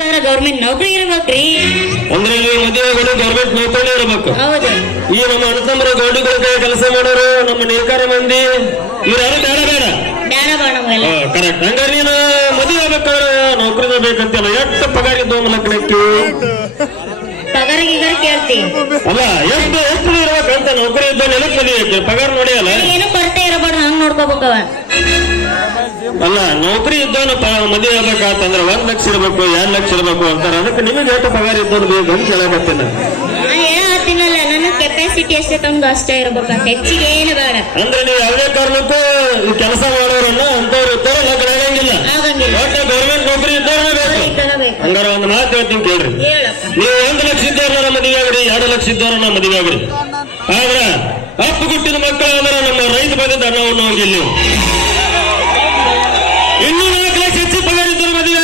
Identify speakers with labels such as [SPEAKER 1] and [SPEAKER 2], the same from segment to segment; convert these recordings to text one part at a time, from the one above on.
[SPEAKER 1] ಆಗ್ಬೇಕಂದ್ರ ಗೌರ್ಮೆಂಟ್ ನೌಕರಿ ಇರಬೇಕ್ರಿ.
[SPEAKER 2] ಅಂದ್ರೆ ನೀವು ಮದುವೆ ಆಗೋದು ಗೌರ್ಮೆಂಟ್ ನೌಕರಿ ಇರಬೇಕು.
[SPEAKER 1] ಹೌದು.
[SPEAKER 2] ಈ ನಮ್ಮ ಅನುಸಂಬರ ಗೌಡಿಗಳ ಕೈ ಕೆಲಸ ಮಾಡೋರು ನಮ್ಮ ನೇಕಾರ ಮಂದಿ ಇವ್ರು ಬೇಡ ಬೇಡ. ಕರೆಕ್ಟ್ ಹಂಗಾರೆ ನೀನು ಮದುವೆ ಆಗ್ಬೇಕಾದ್ರೆ ನೌಕರಿ ಬೇಕಂತಲ್ಲ ಎಷ್ಟು ಪಗಾರ ಇದ್ದು ಒಂದು ಮಕ್ಕಳಕ್ಕೆ
[SPEAKER 1] ಪಗಾರ ಗಿಗಾರ ಕೇಳ್ತಿ.
[SPEAKER 2] ಅಲ್ಲ ಎಷ್ಟು ಎಷ್ಟು ಇರ್ಬೇಕಂತ ನೌಕರಿ ಇದ್ದ ನೆಲಕ್ಕೆ ಮದುವೆ ಪಗಾರ ನೋಡಿಯಲ್ಲ
[SPEAKER 1] ಏನು ಕೊರತೆ ಇರಬಾರ್ದು ಹಂಗ್ ನೋಡ್ಕೋಬೇಕವ.
[SPEAKER 2] ಅಲ್ಲ ನೌಕರಿ ಇದ್ದವನು ಮದುವೆ ಆಗ್ಬೇಕಂತಂದ್ರೆ ಒಂದ್ ಲಕ್ಷ ಇರ್ಬೇಕು ಎರಡ್ ಲಕ್ಷ ಇರ್ಬೇಕು ಅಂತಾರೆ. ಅದಕ್ಕೆ ನಿಮಗೆ ಎಷ್ಟು ಪಗಾರ ಇದ್ದವನು ಬೇಕು ಅಂತ ಕೇಳಕತ್ತೇನೆ
[SPEAKER 1] ನಾ ಹೇಳತ್ತೀನಲ್ಲ ನನ್ನ ಕೆಪಾಸಿಟಿ ಎಷ್ಟೇ ತಂದು ಅಷ್ಟೇ ಇರ್ಬೇಕಂತ ಹೆಚ್ಚಿಗೆ ಏನು ಬೇಡ.
[SPEAKER 2] ಅಂದ್ರೆ ನೀವು ಯಾವುದೇ ಕಾರಣಕ್ಕೂ ಈ ಕೆಲಸ ಮಾಡೋರನ್ನ ಅಂತವ್ರು ಇರ್ತಾರೆ ಲಗ್ನ ಆಗಂಗಿಲ್ಲ. ಒಟ್ಟು ಗೌರ್ಮೆಂಟ್ ನೌಕರಿ ಇದ್ದವ್ರನ್ನ ಬೇಕು.
[SPEAKER 1] ಇದ್ದವ್ರ
[SPEAKER 2] ಹಂಗಾರ ಒಂದು ಮಾತು ಹೇಳ್ತೀನಿ ಕೇಳ್ರಿ. ನೀವು ಒಂದು ಲಕ್ಷ ಇದ್ದವ್ರನ್ನ ಮದುವೆ ಆಗ್ರಿ ಎರಡು ಲಕ್ಷ ಇದ್ದವ್ರನ್ನ ಮದುವೆ ಆಗ್ರಿ ಆದ್ರ ಅಪ್ಪು ಹುಟ್ಟಿದ ಮಕ್ಕಳು ಅಂದ್ರೆ ನಮ್ಮ ರೈತ ಬಂದಿದ್ದ ಅನ್ನವನ್ನು ಹೋಗಿಲ್ಲ ನೀವು ಇನ್ನೂ ನಾಲ್ಕು ಲಕ್ಷ ಹೆಚ್ಚು ಪಗಾರಿದ್ದರು ಮದುವೆ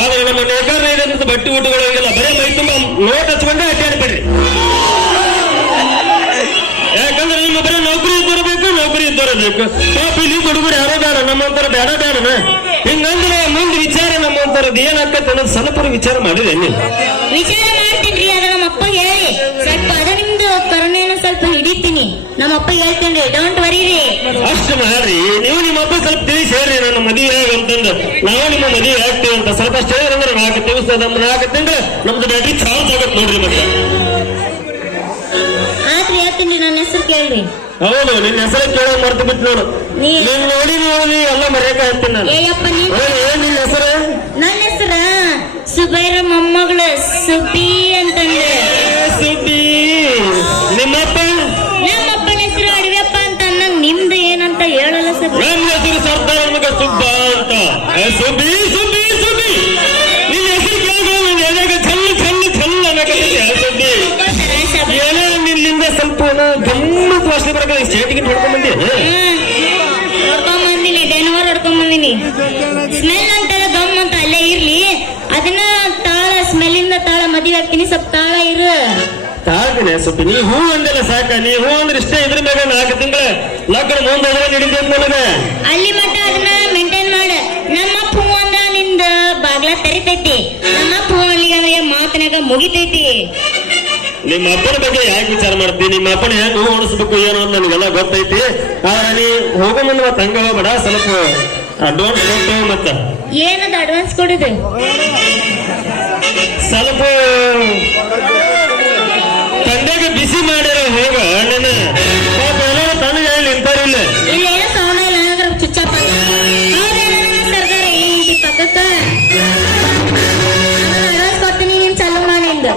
[SPEAKER 2] ಆದ್ರೆ ನಮ್ಮ ನೇಕಾರ ಇರೋದ್ರಿಂದ ಬಟ್ಟೆ ಊಟಗಳು ಹೋಗಿಲ್ಲ ಬರೀ ಮೈ ತುಂಬ ನೋಟ್ ಹಚ್ಕೊಂಡ್ರೆ ಅಡ್ಡಾಡ್ಬೇಡ್ರಿ ಯಾಕಂದ್ರೆ ನಿಮ್ಮ ಬರೀ ನೌಕರಿ ಇದ್ದವ್ರು ಬೇಕು, ನೌಕರಿ ಇದ್ದವ್ರು ಬೇಕು. ಪಾಪ ಇಲ್ಲಿ ಯಾರೋ ಬೇಡ ನಮ್ಮಂತರ ಬೇಡ ಬೇಡನ? ಹಿಂಗಂದ್ರೆ ಮುಂದೆ ವಿಚಾರ ನಮ್ಮಂತರದ್ದು ಏನಾಗ್ತೈತೆ ಅನ್ನೋದು ಸ್ವಲ್ಪ ವಿಚಾರ ಮಾಡಿದೆ ನೀವು
[SPEAKER 1] ವಿಚಾರ ಮಾಡ್ತೀನಿ ಅದ ನಮ್ಮ ಅಪ್ಪ ಹೇಳಿ ನಮ್ಮ ಅಪ್ಪ ಹೇಳ್ತೇನೆ ಡೋಂಟ್ ವರಿ ರೀ.
[SPEAKER 2] ಅಷ್ಟು ಮಾಡ್ರಿ. ನೀವು ನಿಮ್ಮ ಅಪ್ಪ ಸ್ವಲ್ಪ ತಿಳಿಸಿ ಹೇಳ್ರಿ ನನ್ನ ಮದುವೆ ಅಂತಂದು. ನಾವು ನಿಮ್ಮ ಮದುವೆ ಆಗ್ತೀವಿ ಅಂತ ಸ್ವಲ್ಪ ಅಷ್ಟೇ ಅಂದ್ರೆ ನಾಲ್ಕು ದಿವಸ ನಮ್ಮ ನಾಲ್ಕು ತಿಂಗಳು ನಮ್ದು ಬ್ಯಾಟ್ರಿ ಚಾರ್ಜ್ ಆಗತ್ತೆ ನೋಡ್ರಿ ಮತ್ತೆ.
[SPEAKER 1] ಆತ್ರಿ ಹೇಳ್ತೀನಿ ನನ್ನ ಹೆಸರು ಕೇಳ್ರಿ.
[SPEAKER 2] ಹೌದು ನಿನ್ನ ಹೆಸರು ಕೇಳೋ ಮರ್ತು ಬಿಟ್ಟು ನೋಡು.
[SPEAKER 1] ನೀ
[SPEAKER 2] ನೀನ್ ನೋಡಿ ನೋಡಿ ಎಲ್ಲ ಮರ್ಯಾಕ ಹೇಳ್ತೀನಿ ನಾನು.
[SPEAKER 1] ಏಯಪ್ಪ ನೀನ್
[SPEAKER 2] ನಿನ್ನ ಹೆಸರು?
[SPEAKER 1] ನನ್ನ ಹೆಸರ? ಸುಬೈರ ಮೊಮ್ಮಗಳು ಸುಬಿ
[SPEAKER 2] ಸುಬ್ಬಿ ಸುಬ್ಬಿ ಸುಬ್ಬಿ. ನಿನ್ನ ಹೆಸರು ಕೇಳಿದ್ರೆ ಸುಬ್ಬಿ. ಏನೋ ನಿನ್ನಿಂದ ಸ್ವಲ್ಪ ಏನೋ ಗಮ್ಮತ್ ವಾಸನೆ ಬರಕ ಸ್ಟೇಟಿಗೆ ಹೊಡ್ಕೊಂಡ್ ಬಂದಿ?
[SPEAKER 1] ಹೊಡ್ಕೊಂಬಂದಿನಿ ಡೆನ್ವರ್ ಹೊಡ್ಕೊಂಬಂದಿನಿ ಸ್ಮೆಲ್ ಅಂತಲ್ಲ ಗಮ್ ಅಂತ ಅಲ್ಲೇ ಇರ್ಲಿ. ಅದನ್ನ ತಾಳ ಸ್ಮೆಲ್ಲಿಂದ ತಾಳ ಮದುವೆ ಆಗ್ತೀನಿ ಸ್ವಲ್ಪ ತಾಳ ಇರು.
[SPEAKER 2] ತಾಳ್ತೀನಿ ಸುಬ್ಬಿ. ನೀ ಹೂ ಅಂದಲ್ಲ ಸಾಕ. ನೀ ಹೂ ಅಂದ್ರೆ ಇಷ್ಟೇ ಇದ್ರ ಮ್ಯಾಗ ನಾಲ್ಕು ತಿಂಗಳ. ಲಗ್ನ ಮುಂದೆ ನಡೀತೈತೆ ನನಗೆ?
[SPEAKER 1] ಅಲ್ಲಿ ಮಟ್ಟ ಅದನ್ನ ಮುಗಿತೈತಿ.
[SPEAKER 2] ನಿಮ್ಮ ಅಪ್ಪನ ಬಗ್ಗೆ ಯಾಕೆ ವಿಚಾರ ಮಾಡ್ತೀನಿ ನಿಮ್ಮ ಅಪ್ಪನ ಹೆಂಗ್ ಓಡಿಸ್ಬೇಕು ಏನೋ ಅಂತ ನನಗೆಲ್ಲ ಗೊತ್ತೈತಿ. ಆದ್ರೆ ನೀ ಹೋಗೋ ಮುಂದೆ ಮತ್ತೆ ಹಂಗ ಹೋಗ್ಬೇಡ ಸ್ವಲ್ಪ ಅಡ್ವಾನ್ಸ್ ಕೊಟ್ಟು ಮತ್ತ.
[SPEAKER 1] ಏನದ ಅಡ್ವಾನ್ಸ್ ಕೊಡುದು?
[SPEAKER 2] ಸ್ವಲ್ಪ